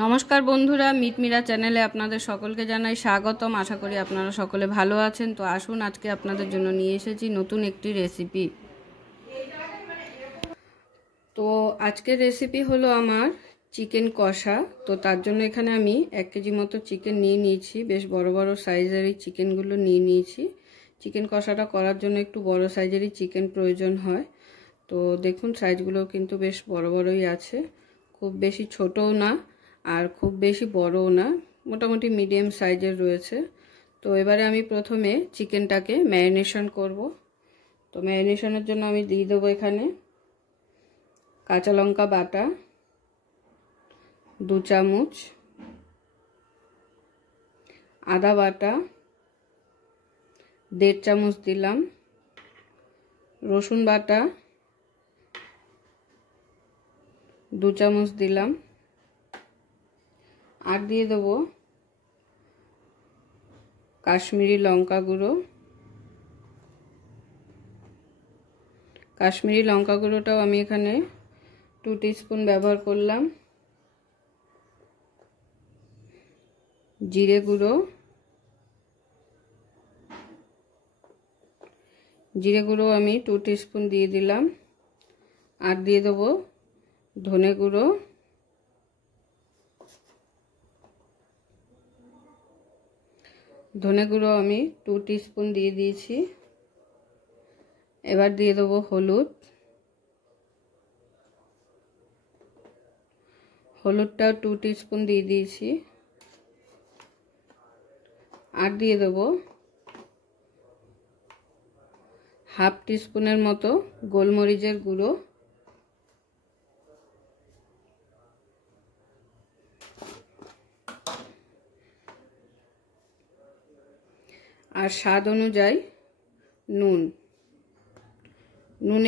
নমস্কার বন্ধুরা, মিটমিরা চ্যানেলে আপনাদের সকলকে জানাই স্বাগতম। আশা করি আপনারা সকলে ভালো আছেন। তো আসুন, আজকে আপনাদের জন্য নিয়ে এসেছি নতুন একটি রেসিপি। তো আজকের রেসিপি হলো আমার চিকেন কষা। তো তার জন্য এখানে আমি 1 কেজি মতো চিকেন নিয়ে নিয়েছি। বেশ বড় বড় সাইজেরই চিকেনগুলো নিয়ে নিয়েছি। চিকেন কষাটা করার জন্য একটু বড় সাইজেরই চিকেন প্রয়োজন হয়। তো দেখুন, সাইজগুলো কিন্তু বেশ বড় বড়ই আছে, খুব বেশি ছোটও না আর খুব বেশি বড়ও না, মোটামুটি মিডিয়াম সাইজের রয়েছে। তো এবারে আমি প্রথমে চিকেনটাকে ম্যারিনেশন করব। তো ম্যারিনেশনের জন্য আমি দিয়ে দেবো এখানে কাঁচা লঙ্কা বাটা 2 চামচ, আদা বাটা 1.5 চামচ দিলাম, রসুন বাটা 2 চামচ দিলাম, আর দিয়ে দেবো কাশ্মীরি লঙ্কা গুঁড়ো। কাশ্মীরি লঙ্কা গুঁড়োটাও আমি এখানে 2 টিস্পুন ব্যবহার করলাম। জিরে গুঁড়ো, আমি 2 টিস্পুন দিয়ে দিলাম। আর দিয়ে দেবো ধনে গুঁড়ো, আমি 2 টিস্পুন দিয়ে দিয়েছি। এবার দিয়ে দেবো হলুদটাও 2 টিস্পুন দিয়ে দিয়েছি। আর দিয়ে দেবো হাফ টিস্পুনের মতো গোলমরিচের গুঁড়ো। আর স্বাদ অনুযায়ী নুন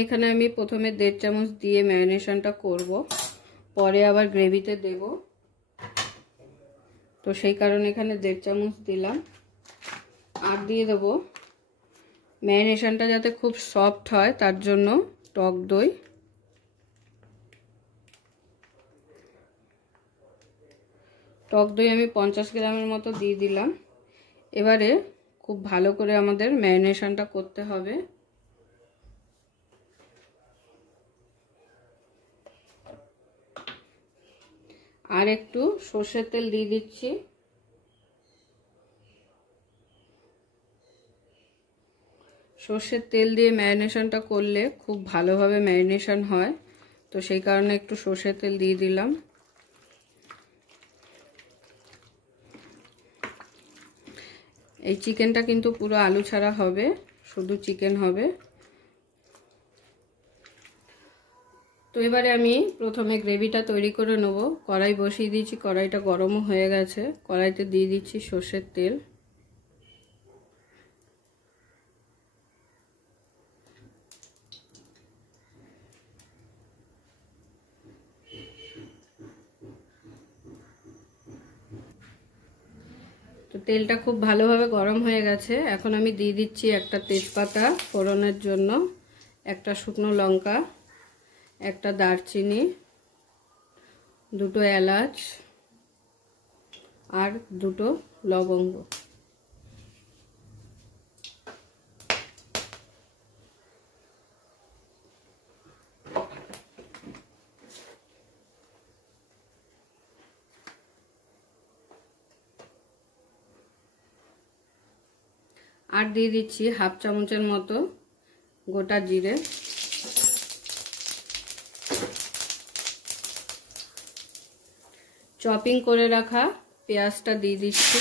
এখানে আমি প্রথমে 1.5 চামচ দিয়ে ম্যারিনেশনটা করব, পরে আবার গ্রেভিতে দেব। তো সেই কারণে এখানে 1.5 চামচ দিলাম। আর দিয়ে দেবো ম্যারিনেশনটা যাতে খুব সফট হয় তার জন্য টক দই। আমি 50 গ্রামের মতো দিয়ে দিলাম। এবারে খুব ভালো করে আমাদের ম্যারিনেশনটা করতে হবে। আর একটু সরষের তেল দিয়ে দিচ্ছি। সরষের তেল দিয়ে ম্যারিনেশনটা করলে খুব ভালোভাবে ম্যারিনেশন হয়, তো সেই কারণে একটু সরষের তেল দিয়ে দিলাম। এই চিকেনটা কিন্তু পুরো আলু ছাড়া হবে, শুধু চিকেন হবে। তো এবারে আমি প্রথমে গ্রেভিটা তৈরি করে নেব। কড়াই বসিয়ে দিয়েছি, কড়াইটা গরমও হয়ে গেছে। কড়াইতে দিয়ে দিচ্ছি সরষের তেল। তো তেলটা খুব ভালোভাবে গরম হয়ে গেছে। এখন আমি দিয়ে দিচ্ছি একটা তেজপাতা ফোড়নের জন্য, একটা শুকনো লঙ্কা, একটা দারচিনি, 2টো এলাচ আর 2টো লবঙ্গ। আর দিয়ে দিচ্ছি হাফ চামচের মতো গোটা জিরে। চপিং করে রাখা পেঁয়াজটা দিয়ে দিচ্ছি।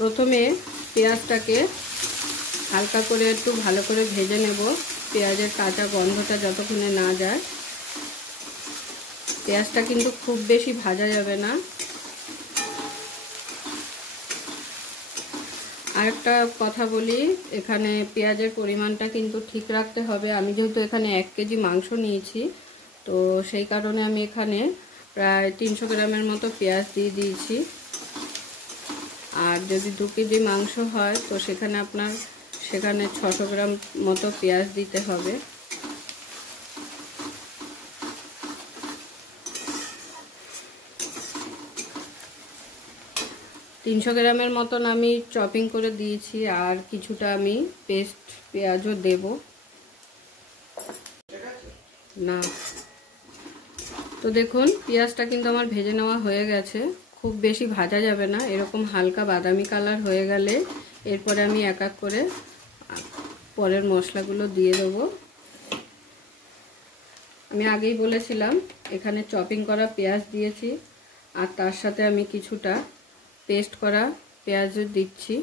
প্রথমে পেঁয়াজটাকে হালকা করে একটু ভালো করে ভেজে নেব। পেঁয়াজের কাঁচা গন্ধটা যতক্ষণে না যায়। পেঁয়াজটা কিন্তু খুব বেশি ভাজা যাবে না। আরেকটা কথা বলি, এখানে পেঁয়াজের পরিমাণটা কিন্তু ঠিক রাখতে হবে। আমি যেহেতু এখানে 1 কেজি মাংস নিয়েছি, তো সেই কারণে আমি এখানে প্রায় 300 গ্রামের মতো পেঁয়াজ দিয়ে দিয়েছি। আর যদি 2 কেজি মাংস হয় তো সেখানে 600 গ্রাম মতো পেঁয়াজ দিতে হবে। তিনশো গ্রামের মতন আমি চপিং করে দিয়েছি, আর কিছুটা আমি পেস্ট পেঁয়াজও দেব না। তো দেখুন পেঁয়াজটা কিন্তু আমার ভেজে নেওয়া হয়ে গেছে। খুব বেশি ভাজা যাবে না, এরকম হালকা বাদামি কালার হয়ে গেলে এরপরে আমি এক এক করে পরের মশলাগুলো দিয়ে দেবো। আমি আগেই বলেছিলাম এখানে চপিং করা পেঁয়াজ দিয়েছি, আর তার সাথে আমি কিছুটা পেস্ট করা পেঁয়াজও দিচ্ছি।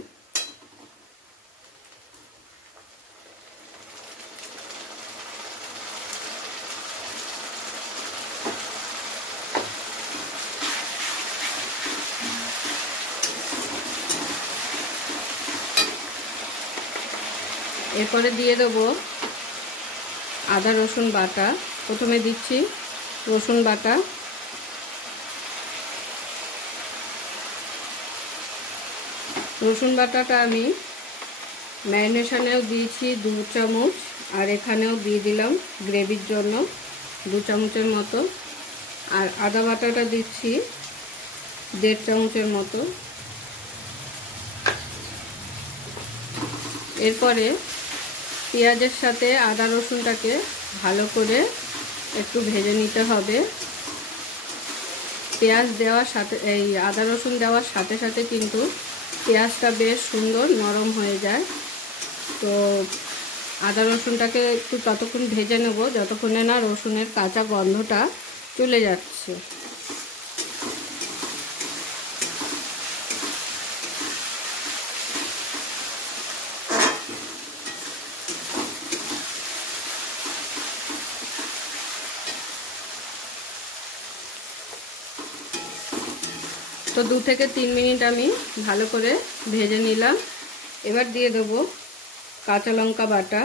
এরপরে দিয়ে দেবো আদা রসুন বাটা। প্রথমে দিচ্ছি রসুন বাটা, রসুন বাটাটা আমি ম্যারিনেশনেও দিয়েছি 2 চামচ, আর এখানেও দিয়ে দিলাম গ্রেভির জন্য 2 চামচের মতো। আর আদা বাটাটা দিচ্ছি 1.5 চামচের মতো। এরপরে পেঁয়াজের সাথে আদা রসুনটাকে ভালো করে একটু ভেজে নিতে হবে। পেঁয়াজ দেওয়ার সাথে এই আদা রসুন দেওয়ার সাথে সাথে কিন্তু পেঁয়াজটা বেশ সুন্দর নরম হয়ে যায়। তো আদা রসুনটাকে একটু ততক্ষণ ভেজে নেব যতক্ষণে না রসুনের কাঁচা গন্ধটা চলে যাচ্ছে। তো 2 থেকে 3 মিনিট আমি ভালো করে ভেজে নিলাম। এবার দিয়ে দেব কাঁচা লঙ্কা বাটা।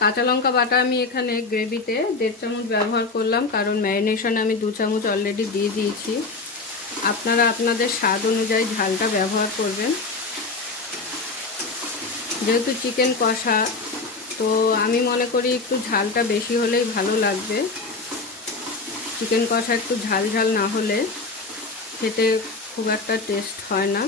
কাঁচা লঙ্কা বাটা আমি এখানে গ্রেভিতে 1.5 চামচ ব্যবহার করলাম, কারণ ম্যারিনেশনে আমি 2 চামচ অলরেডি দিয়ে দিয়েছি। আপনারা আপনাদের স্বাদ অনুযায়ী ঝালটা ব্যবহার করবেন। যেহেতু চিকেন কষা, তো আমি মনে করি একটু ঝালটা বেশি হলেই ভালো লাগবে। চিকেন কষা একটু ঝাল ঝাল না হলে খেতে খুব একটা টেস্ট হয় না।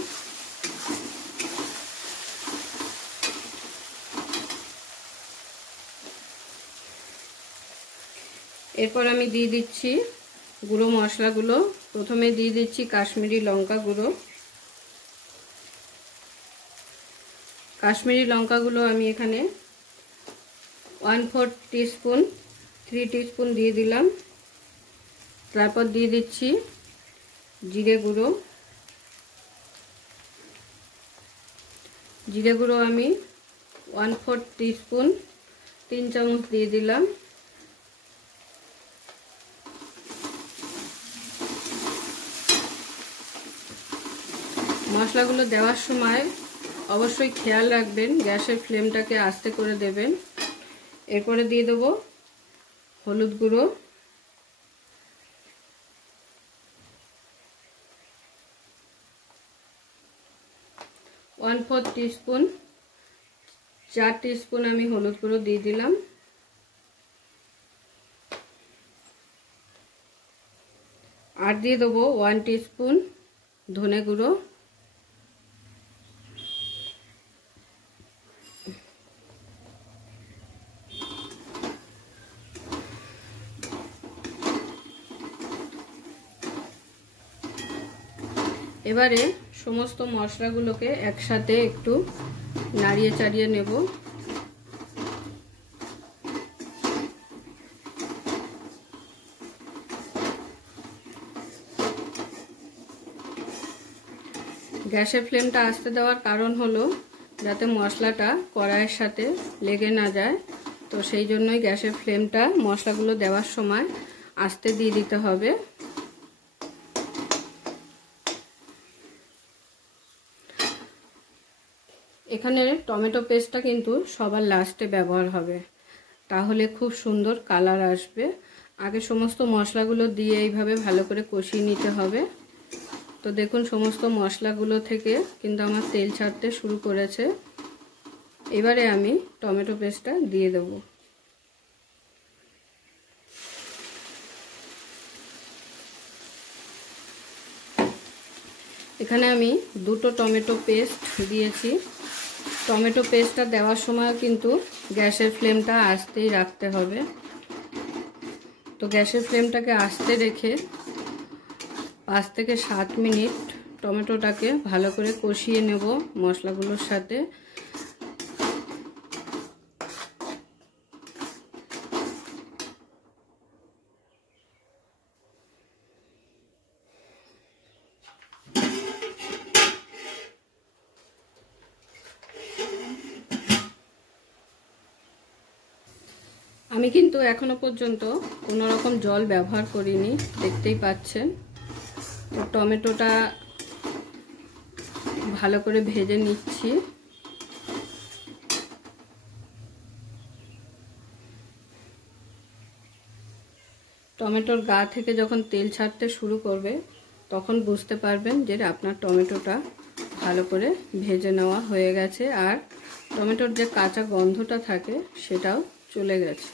এরপর আমি দিয়ে দিচ্ছি গুঁড়ো মশলাগুলো। প্রথমে দিয়ে দিচ্ছি কাশ্মীরি লঙ্কা গুঁড়ো। কাশ্মীরি লঙ্কাগুলো আমি এখানে 1/4 টিস্পুন 3 টিস্পুন দিয়ে দিলাম। তারপর দিয়ে দিচ্ছি জিরে গুঁড়ো। জিরে গুঁড়ো আমি 1/4 টিস্পুন 3 চামচ দিয়ে দিলাম। মশলাগুলো দেওয়ার সময় অবশ্যই খেয়াল রাখবেন গ্যাসের ফ্লেমটাকে আস্তে করে দেবেন। এরপরে দিয়ে দেবো হলুদ গুঁড়ো, ওয়ান 4 টিস্পুন 4 টিস্পুন আমি হলুদ গুঁড়ো দিয়ে দিলাম। আর দিয়ে দেবো 1 টিস্পুন ধনে গুঁড়ো। এবারে সমস্ত মশলাগুলোকে একসাথে একটু নাড়িয়ে চাড়িয়ে নেব। গ্যাসের ফ্লেমটা আস্তে দেওয়ার কারণ হলো যাতে মশলাটা কড়াইয়ের সাথে লেগে না যায়। তো সেই জন্যই গ্যাসের ফ্লেমটা মশলাগুলো দেওয়ার সময় আস্তে দিয়ে দিতে হবে। এখানে টমেটো পেস্টটা কিন্তু সবার লাস্টে ব্যবহার হবে, তাহলে খুব সুন্দর কালার আসবে। আগে সমস্ত মশলাগুলো দিয়ে এইভাবে ভালো করে কষিয়ে নিতে হবে। তো দেখুন সমস্ত মশলাগুলো থেকে কিন্তু আমার তেল ছাড়তে শুরু করেছে। এবারে আমি টমেটো পেস্টটা দিয়ে দেব। এখানে আমি 2টো টমেটো পেস্ট দিয়েছি। টমেটো পেস্টটা দেওয়ার সময় কিন্তু গ্যাসের ফ্লেমটা আস্তেই রাখতে হবে। তো গ্যাসের ফ্লেমটাকে আস্তে রেখে 5 থেকে 7 মিনিট টমেটোটাকে ভালো করে কষিয়ে নেব মশলাগুলোর সাথে। আমি কিন্তু এখনো পর্যন্ত কোনো রকম জল ব্যবহার করিনি, দেখতেই পাচ্ছেন। তো টমেটোটা ভালো করে ভেজে নিচ্ছি। টমেটোর গা থেকে যখন তেল ছাড়তে শুরু করবে তখন বুঝতে পারবেন যে আপনার টমেটোটা ভালো করে ভেজে নেওয়া হয়ে গেছে, আর টমেটোর যে কাঁচা গন্ধটা থাকে সেটাও চলে গেছে।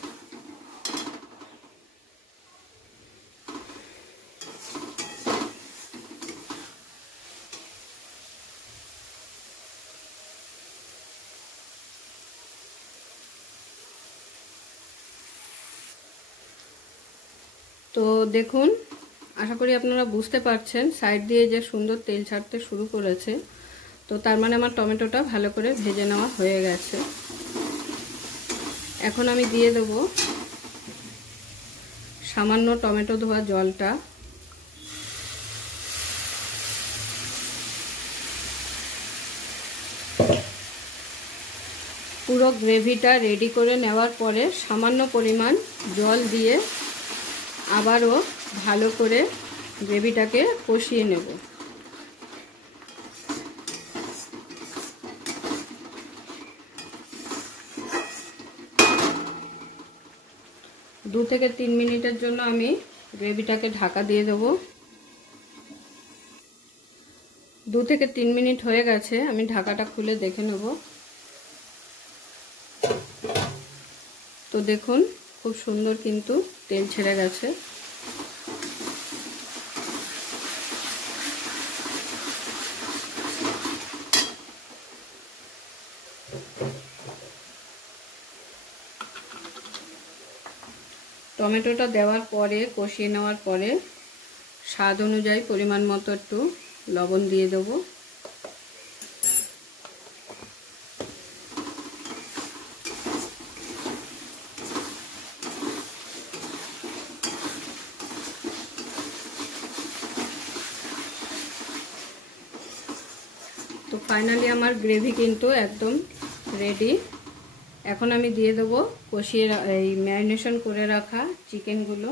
তো দেখুন, আশা করি আপনারা বুঝতে পারছেন সাইড দিয়ে যে সুন্দর তেল ছাড়তে শুরু করেছে। তো তার মানে আমার টমেটোটা ভালো করে ভেজে নেওয়া হয়ে গেছে। এখন আমি দিয়ে দেব সামান্য টমেটো ধোয়া জলটা। পুরো গ্রেভিটা রেডি করে নেওয়ার পরে সামান্য পরিমাণ জল দিয়ে আবারও ভালো করে গ্রেভিটাকে কষিয়ে নেব। দু থেকে 3 মিনিটের জন্য আমি গ্রেভিটাকে ঢাকা দিয়ে দেব। 2 থেকে 3 মিনিট হয়ে গেছে, আমি ঢাকাটা খুলে দেখে নেব। তো দেখুন খুব সুন্দর কিন্তু তেল ছেড়ে গেছে। টমেটোটা দেওয়ার পরে কষিয়ে নেওয়ার পরে স্বাদ অনুযায়ী পরিমাণ মতো একটু লবণ দিয়ে দেবো। তো ফাইনালি আমার গ্রেভি কিন্তু একদম রেডি। এখন আমি দিয়ে দেবো কষিয়ে এই ম্যারিনেশন করে রাখা চিকেনগুলো।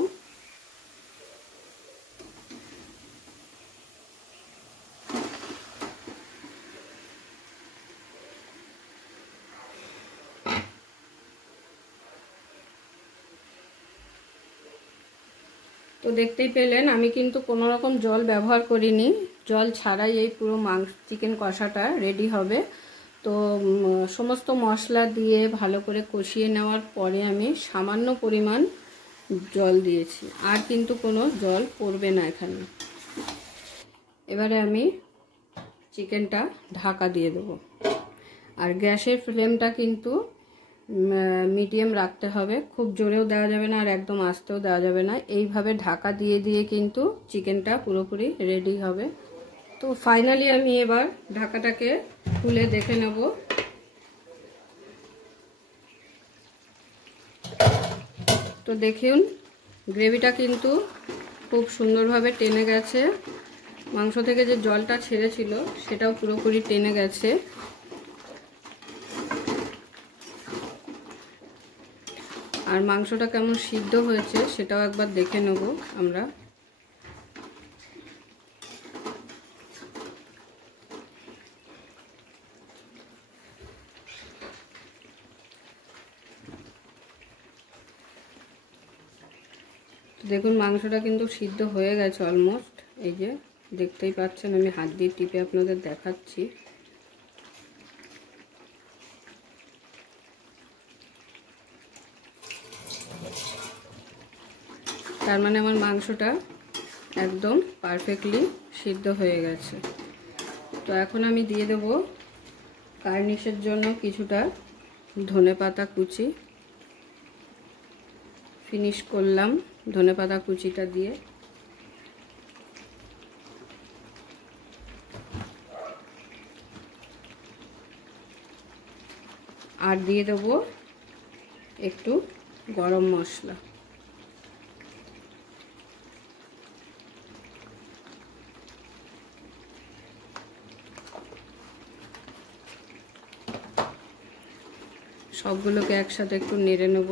তো দেখতেই পেলেন আমি কিন্তু কোনো রকম জল ব্যবহার করিনি, জল ছাড়াই এই পুরো চিকেন কষাটা রেডি হবে। তো সমস্ত মশলা দিয়ে ভালো করে কষিয়ে নেওয়ার পরে আমি সামান্য পরিমাণ জল দিয়েছি, আর কিন্তু কোনো জল পড়বে না এখানে। এবারে আমি চিকেনটা ঢাকা দিয়ে দেবো, আর গ্যাসের ফ্লেমটা কিন্তু মিডিয়াম রাখতে হবে, খুব জোরেও দেওয়া যাবে না আর একদম আস্তেও দেওয়া যাবে না। এইভাবে ঢাকা দিয়ে দিয়ে কিন্তু চিকেনটা পুরোপুরি রেডি হবে। তো ফাইনালি আমি এবার ঢাকাটাকে খুলে দেখে নেব। তো দেখুন গ্রেভিটা কিন্তু খুব সুন্দরভাবে টেনে গেছে, মাংস থেকে যে জলটা ছেড়েছিল সেটাও পুরোপুরি টেনে গেছে। আর মাংসটা কেমন সিদ্ধ হয়েছে সেটাও একবার দেখে নেব আমরা। দেখুন মাংসটা কিন্তু সিদ্ধ হয়ে গেছে অলমোস্ট। এই যে দেখতেই পাচ্ছেন, আমি হাত দিয়ে টিপে আপনাদের দেখাচ্ছি। তার মানে আমার মাংসটা একদম পারফেক্টলি সিদ্ধ হয়ে গেছে। তো এখন আমি দিয়ে দেব গার্নিশের জন্য কিছুটা ধনেপাতা কুচি। ফিনিশ করলাম ধনেপাতা কুচিটা দিয়ে। আর দিয়ে দেব একটু গরম মশলা। সবগুলোকে একসাথে একটু নেড়ে নেব।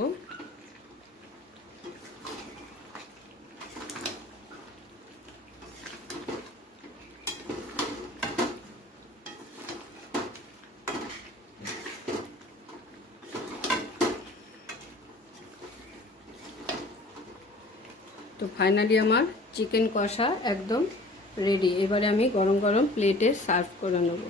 তো ফাইনালি আমার চিকেন কষা একদম রেডি। এবারে আমি গরম গরম প্লেটে সার্ভ করে নেব।